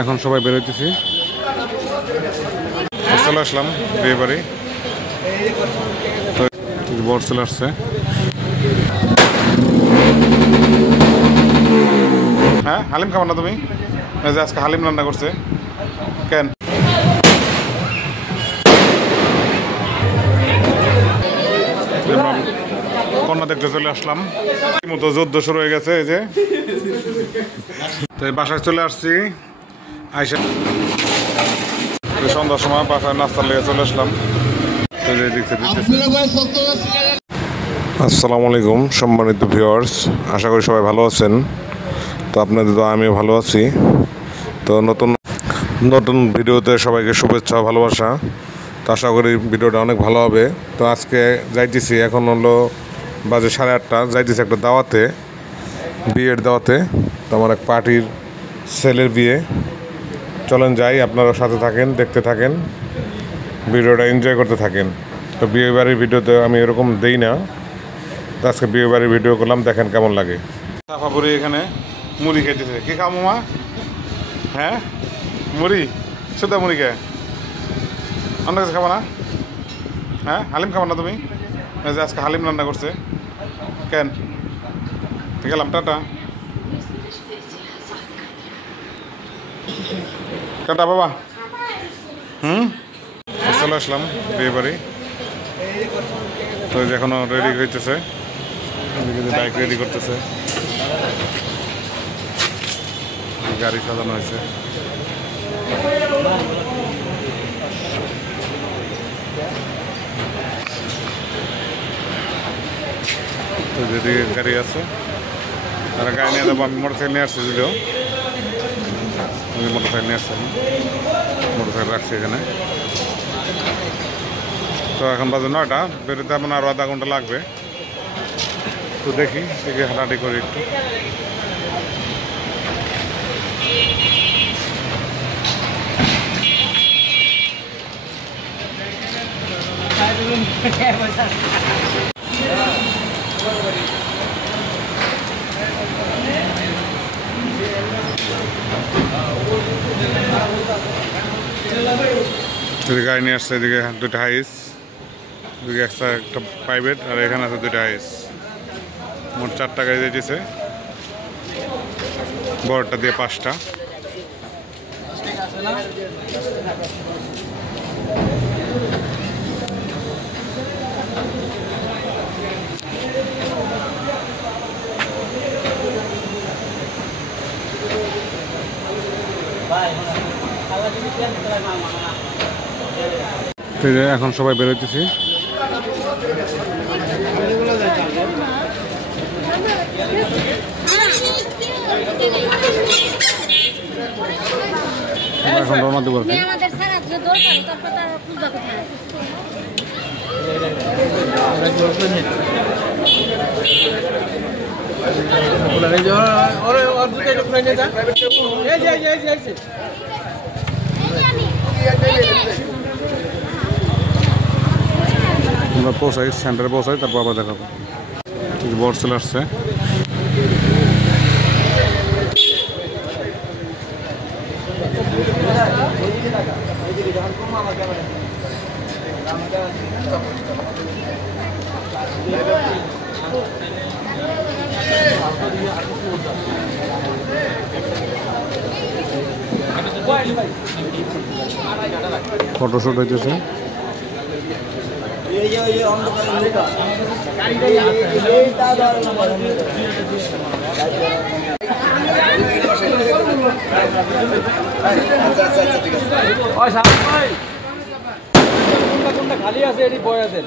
এখন সবাই বেরোইতেছি, চলে আসলাম বিয়ে বাড়ি। বর চলে আসছে। হ্যাঁ, হালিম খাবো না তুমি? আজকে হালিম রান্না করছে কেন? কন্যা দেখতে চলে আসলাম, মতো যুদ্ধ শুরু হয়ে গেছে। এই যে তো বাসায় চলে আসছি, আইসা সন্ধ্যার সময় বাসায় নাস্তার লেগে চলে আসলাম। আসসালামু আলাইকুম সম্মানিত ভিউয়ার্স, আশা করি সবাই ভালো আছেন। তো আপনাদের তো আমিও ভালো আছি। তো নতুন নতুন ভিডিওতে সবাইকে শুভেচ্ছা ভালোবাসা। তো আশা করি ভিডিওটা অনেক ভালো হবে। তো আজকে যাইতেছি, এখন হলো বাজে 8:30, যাইতেছি একটা দাওয়াতে, বিয়ের দাওয়াতে। তো আমার এক পার্টির ছেলের বিয়ে। চলেন যাই, আপনারা সাথে থাকেন, দেখতে থাকেন, ভিডিওটা এনজয় করতে থাকেন। তো বিয়ে বাড়ির ভিডিওতে আমি এরকম দেই না, তো আজকে বিয়ে বাড়ির ভিডিও করলাম, দেখেন কেমন লাগে। সাফাপুরি এখানে মুড়ি খেতেছে। কি খাবো মা? হ্যাঁ, মুড়ি, শুধু মুড়ি খায়, অন্য কিছু খাবো না? হ্যাঁ, হালিম খাবো না তুমি? আজকে হালিম রান্না করছে কেন? গেলাম, টাটা টাটা বাবা। চলে আসলাম বিয়ে বাড়ি। তো এখনো রেডি হইতেছে, বাইক রেডি করতেছে, গাড়ি সাজানো হয়েছে। তো যেদিকে গাড়ি আছে তারা গাড়ি নিয়ে যাবো। আমি মোটরসাইকেল নিয়ে আসছি, যদিও আমি মোটরসাইকেল নিয়ে আসছি, মোটরসাইকেল রাখছি এখানে। তো এখন বাজে 9টা, বেরোতে আপনার আরও আধা ঘন্টা লাগবে। তো দেখি হাঁটাহাঁটি করি একটু। গাড়ি নিয়ে আসছে, এদিকে 2টা হাইস, এদিকে একটা প্রাইভেট, আর এখানে আছে 2টা হাইস। মোট 4টা গাড়ি দিয়েছে, বড়টা দিয়ে 5টা। এখন সবাই বেরোইতেছি। এখন রওনা দেবো। আমরা পৌঁছাই, সেন্টারে পৌঁছাই, তারপর আবার দেখাবো। বর চলে আসছে। ফটোশুট হইতেছে। খালি আছে, এটি বয় আছেন।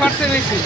ফাটছে বেশি।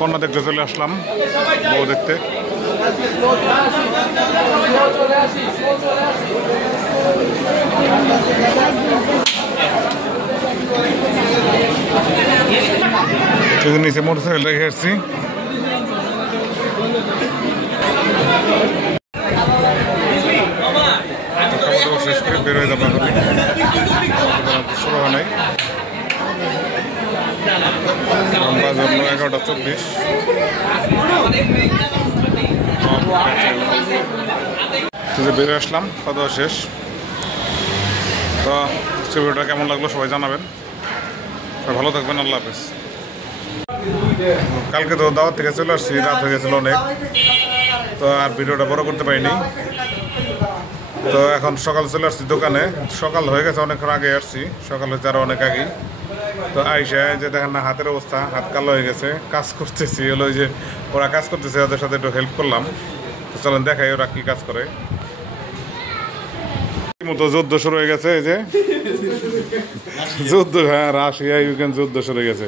কন্যা দেখতে চলে আসলাম, বউ দেখতে। নিচে মোটরসাইকেল রেখে এসছি। শেষ করে বের হয়ে যাবো, শুরু হয় নাই। 11:24। বেরিয়ে আসলাম, খাওয়া দাওয়া শেষ। তো ভিডিওটা কেমন লাগলো সবাই জানাবেন। সবাই ভালো থাকবেন, আল্লাহ হাফেজ। কালকে তো দাওয়াত থেকে চলে আসছি, রাত হয়ে গেছিলো অনেক, তো আর ভিডিওটা বড় করতে পারিনি। তো এখন সকাল চলে আসছি দোকানে, সকাল হয়ে গেছে, অনেকক্ষণ আগে আসছি, সকাল হয়েছে আরও অনেক আগেই। তো আইসা যে দেখেন না হাতের অবস্থা, হাত কালো হয়ে গেছে। কাজ করতেছি, হলো ওই যে ওরা কাজ করতেছে, ওদের সাথে একটু হেল্প করলাম। তো চলেন দেখাই ওরা কি কাজ করে। মতো যুদ্ধ শুরু হয়ে গেছে, এই যে যুদ্ধ, হ্যাঁ রাশিয়া ইউক্রেন যুদ্ধ শুরু হয়ে গেছে।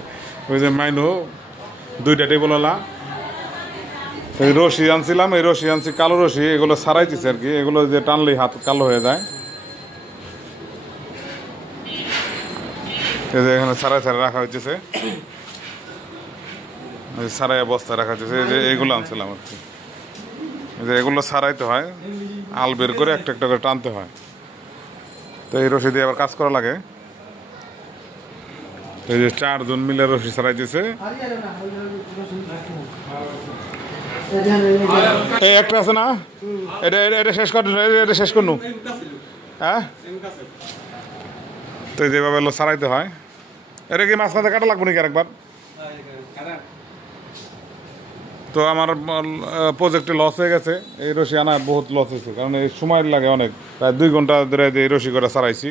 ওই যে মাইনু 2টা টেবিলওয়ালা, এই রশি আনছিলাম, এই রশি আনছি কালো রশি, এগুলো সারাইতেছে আর কি। এগুলো যে টানলেই হাত কালো হয়ে যায়। এই যে এখানে সারাই রাখা হয়েছে, সারাই বস্তায় রাখা হয়েছে। এই যে এইগুলো আনছিলাম আর কি, এই যে এগুলো সারাইতে হয়, আল বের করে একটা একটা করে টানতে হয়। তো এই রশি দিয়ে আবার কাজ করা লাগে। এই যে 4 জন মিলে রশি সারাইতেছে। এই একটা আছে না, এটা এটা শেষ কর, এটা শেষ করনু। হ্যাঁ, তো যেভাবে সারাইতে হয়। এটা কি মাঝখানে কাটা লাগবে নাকি আরেকবার? তো আমার প্রজেক্টে লস হয়ে গেছে, এই রশি আনা বহুত লস হয়েছে, কারণ এই সময় লাগে অনেক, প্রায় 2 ঘন্টা ধরে এই রশি করে সারাইছি।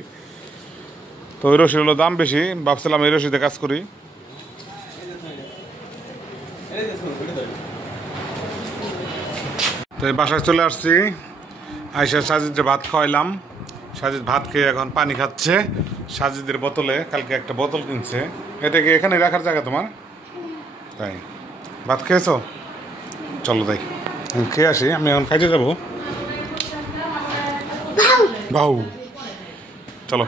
তো ওই রশির হলো দাম বেশি, ভাবছিলাম এই রশিতে কাজ করি। তো এই বাসায় চলে আসছি, আইসা সাজিদে ভাত খাওয়াইলাম। সাজিদ ভাত খেয়ে এখন পানি খাচ্ছে সাজিদের বোতলে, কালকে একটা বোতল কিনছে। এটা কি এখানে রাখার জায়গা তোমার? তাই ভাত খেয়েছো? চলো তাই খেয়ে আসি, আমি এখন খাইতে যাবো। বাউ, চলো।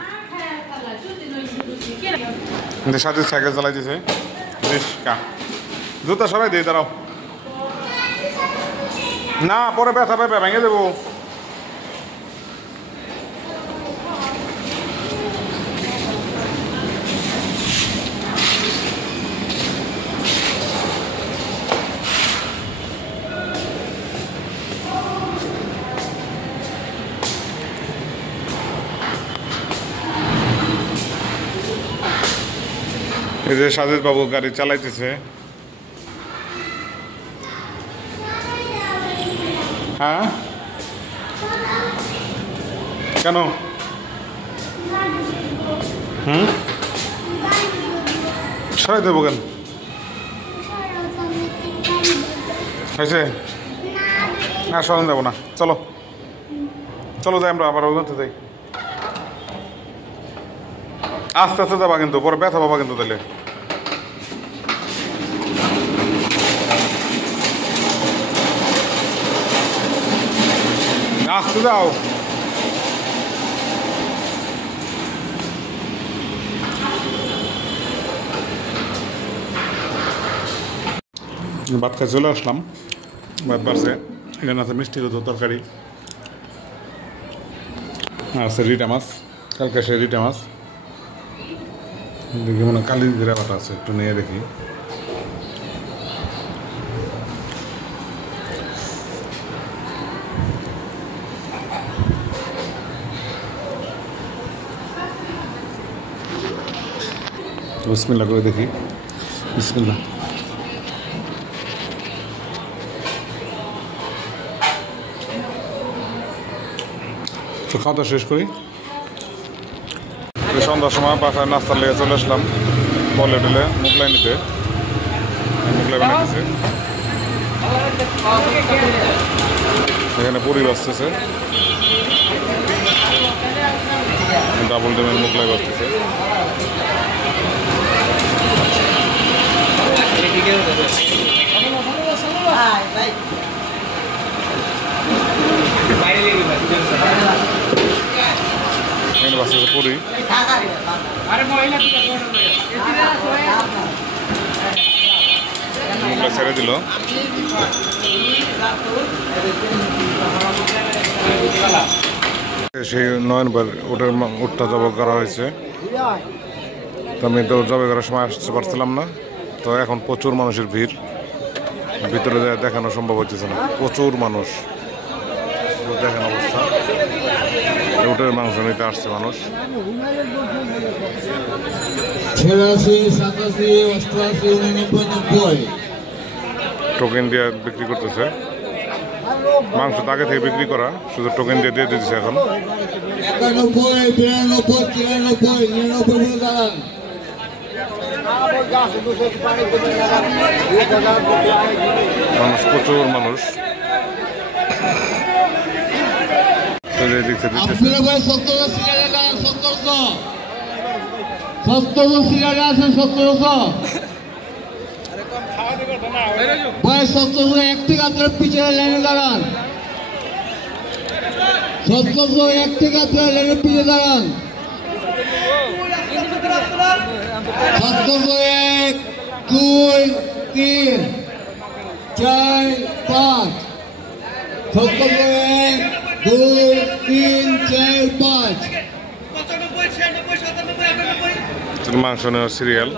সাজিদ সাইকেল চালাইতেছে, বেশ কা জুতা সরাই দিয়ে দাঁড়াও, না পরে ব্যথা পাবে, ভেঙে দেবো। এই যে সাজিদ বাবু গাড়ি চালাইতেছে। হ্যাঁ কেন? সরাই দেবো কেন? হয়েছে না, সরান দেবো না। চলো চলো যাই, আমরা আবার ওই যাই। আস্তে আস্তে যাবা কিন্তু, পরে ব্যথা পাবা কিন্তু তাহলে। আস্তে যাও। ভাত খাই চলে আসলাম, ভাত বাড়ছে, এখানে আছে মিষ্টি তরকারি, আছে রিটা মাছ, কালকে সে রিটা মাছ দেখি, মানে কালি জিরা বাটা আছে, একটু নিয়ে দেখি। বিসমিল্লাহ করে দেখি, বিসমিল্লাহ। তো খাওয়া দাওয়া শেষ করি। সন্ধ্যার সময় বাসায় নাস্তার লেগে চলে আসলাম, বলে টলে মুগলাই নিতে, মুগলাই বানাইতেছে। এখানে পুরি বাজতেছে, ডাবল ডিমের মুগলাই বাজতেছে। এখানে বাজতেছে পুরি, মুগলাই ছেড়ে দিল। সেই নয়নবার উঠটা জব করা হয়েছে, তো আমি তো জবে করার সময় আসতে পারছিলাম না। তো এখন প্রচুর মানুষের ভিড়, ভিতরে দেখানো সম্ভব হচ্ছে না, প্রচুর মানুষ, দেখেন অবস্থা। উটের মাংস নিতে আসছে মানুষ। 86, 87, 88, 89, 90। টোকেন দিয়ে বিক্রি করতেছে, মাংস তো আগে থেকে বিক্রি করা, শুধু টোকেন দিয়ে দিয়ে দিতেছে এখন। 91, 92, 93, 99 দাঁড়ান। মানুষ, প্রচুর মানুষ। আপনারা ভাই 1700 সিগারেট দাঁড়ান, 1700 সিগারেট আছে, 1700 ভাই, 1700 এক থেকে আপনার পিছনে লাইনে দাঁড়ান, 1700 এক থেকে আপনার লাইনের পিছিয়ে দাঁড়ান। 1700 1, 2, 3, 4, 5, 1700 1, 2, 3, 4, 5। মাংস নেওয়ার সিরিয়াল,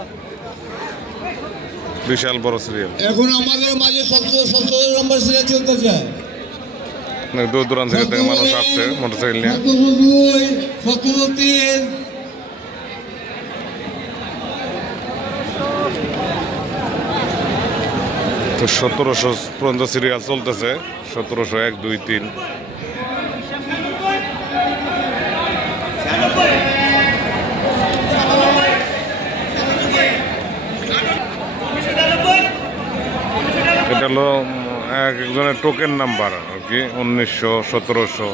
বিশাল বড় সিরিয়াল। এখন আমাদের মাঝে 17 নম্বর সিরিয়াল চলতেছে। দূর দূরান্ত থেকে মানুষ আসছে মোটরসাইকেল নিয়ে। 1702, 1703। তো 1700 পর্যন্ত সিরিয়াল চলতেছে, 1700 1, 2, 3। এটা হলো একজনের টোকেন নাম্বার আর কি, 1900, 1700,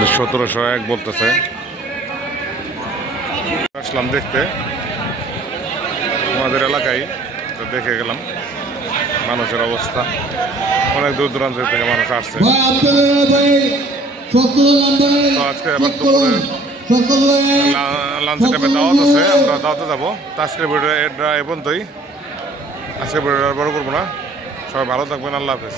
1701 বলতেছে। আসলাম দেখতে আমাদের এলাকায়, তো দেখে গেলাম মানুষের অবস্থা, অনেক দূর দূরান্ত থেকে মানুষ আসছে। তো আজকে আবার দুপুরে লাঞ্চ টাইমে দাওয়াত আছে, আমরা দাওয়াতে যাবো। তো আজকের ভিডিও এটা এ পর্যন্তই, আজকের ভিডিওটা বড় করবো না। সবাই ভালো থাকবেন, আল্লাহ হাফেজ।